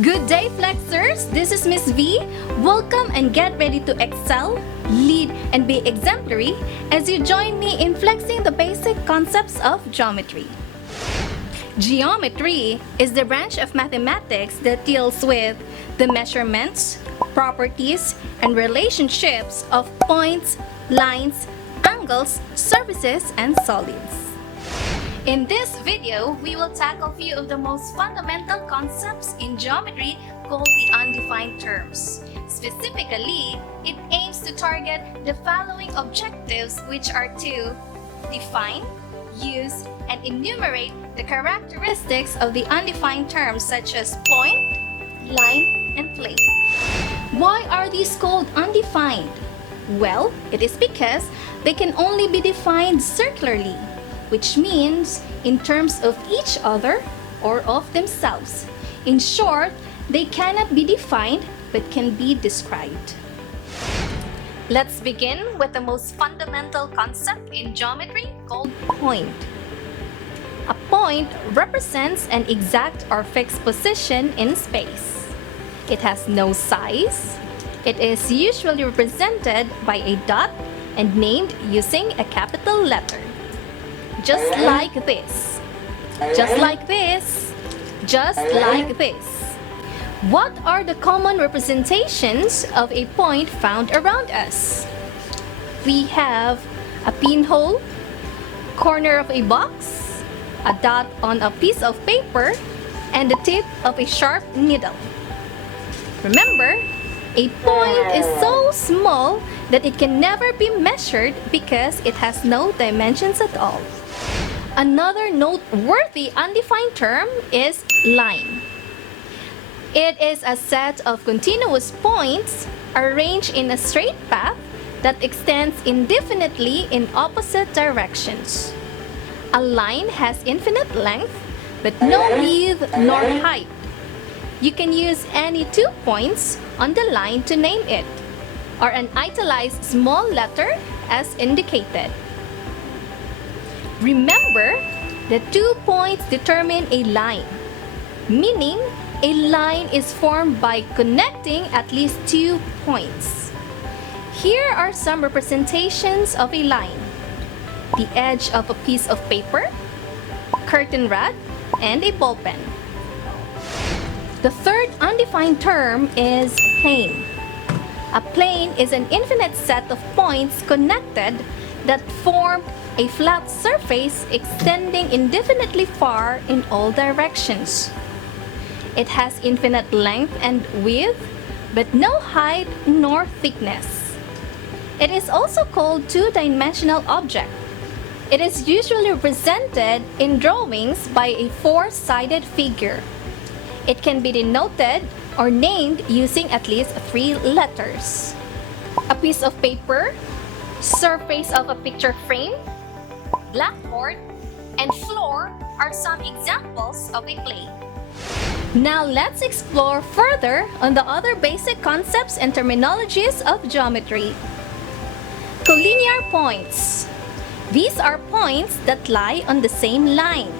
Good day, Flexers! This is Miss V. Welcome and get ready to excel, lead, and be exemplary as you join me in flexing the basic concepts of geometry. Geometry is the branch of mathematics that deals with the measurements, properties, and relationships of points, lines, angles, surfaces, and solids. In this video, we will tackle a few of the most fundamental concepts in geometry called the undefined terms. Specifically, it aims to target the following objectives, which are to define, use, and enumerate the characteristics of the undefined terms such as point, line, and plane. Why are these called undefined? Well, it is because they can only be defined circularly, which means in terms of each other or of themselves. In short, they cannot be defined but can be described. Let's begin with the most fundamental concept in geometry called point. A point represents an exact or fixed position in space. It has no size. It is usually represented by a dot and named using a capital letter. Just like this. Just like this. Just like this. What are the common representations of a point found around us? We have a pinhole, corner of a box, a dot on a piece of paper, and the tip of a sharp needle. Remember, a point is so small that it can never be measured because it has no dimensions at all. Another noteworthy undefined term is line. It is a set of continuous points arranged in a straight path that extends indefinitely in opposite directions. A line has infinite length, but no width nor height. You can use any 2 points on the line to name it, or an italicized small letter as indicated. Remember that 2 points determine a line, meaning a line is formed by connecting at least 2 points. Here are some representations of a line: the edge of a piece of paper, curtain rod, and a ball pen. The third undefined term is plane. A plane is an infinite set of points connected that form a flat surface extending indefinitely far in all directions. It has infinite length and width, but no height nor thickness. It is also called two-dimensional object. It is usually represented in drawings by a 4-sided figure. It can be denoted or named using at least 3 letters. A piece of paper, surface of a picture frame, blackboard, and floor are some examples of a plane. Now let's explore further on the other basic concepts and terminologies of geometry. Collinear points. These are points that lie on the same line,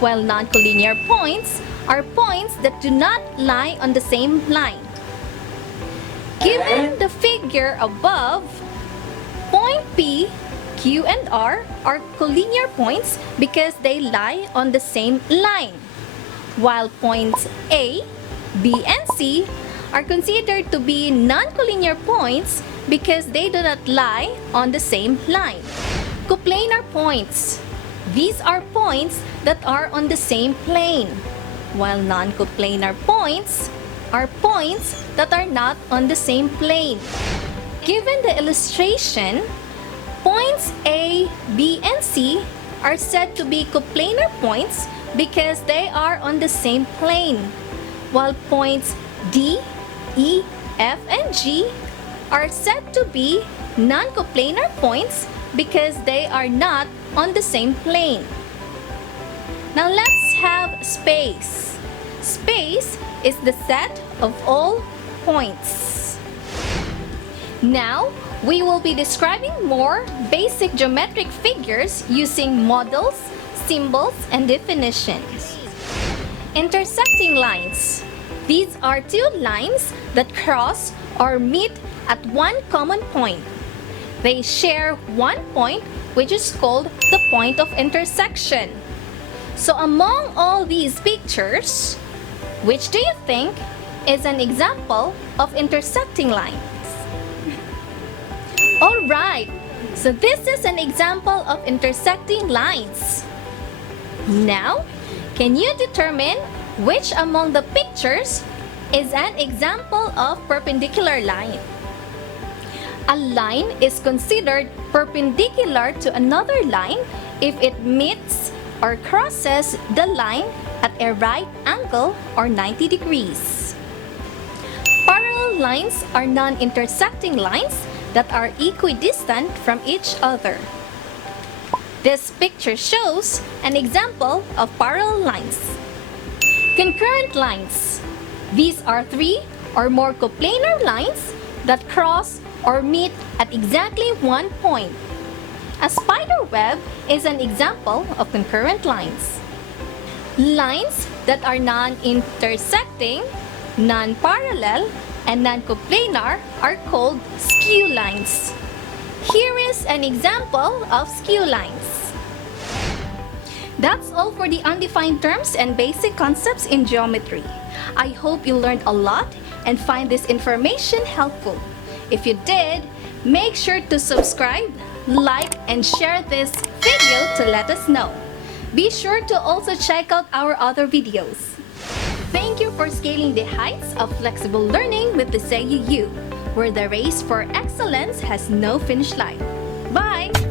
while non-collinear points are points that do not lie on the same line. Given the figure above, point P, Q, and R are collinear points because they lie on the same line, while points A, B, and C are considered to be non-collinear points because they do not lie on the same line. Coplanar points. These are points that are on the same plane, while non-coplanar points are points that are not on the same plane. Given the illustration, points A, B, and C are said to be coplanar points because they are on the same plane, while points D, E, F, and G are said to be non-coplanar points because they are not on the same plane. Now let's have space. Space is the set of all points. Now, we will be describing more basic geometric figures using models, symbols, and definitions. Intersecting lines. These are two lines that cross or meet at one common point. They share one point, which is called the point of intersection. So among all these pictures, which do you think is an example of intersecting lines? Alright, so this is an example of intersecting lines. Now, can you determine which among the pictures is an example of perpendicular line? A line is considered perpendicular to another line if it meets or crosses the line at a right angle or 90 degrees. Parallel lines are non-intersecting lines that are equidistant from each other. This picture shows an example of parallel lines. Concurrent lines. These are three or more coplanar lines that cross or meet at exactly one point. A spider web is an example of concurrent lines. Lines that are non-intersecting, non-parallel, and non-coplanar are called skew lines. Here is an example of skew lines. That's all for the undefined terms and basic concepts in geometry. I hope you learned a lot and find this information helpful. If you did, make sure to subscribe, like, and share this video to let us know. Be sure to also check out our other videos. Thank you for scaling the heights of flexible learning with the SEIU, where the race for excellence has no finish line. Bye!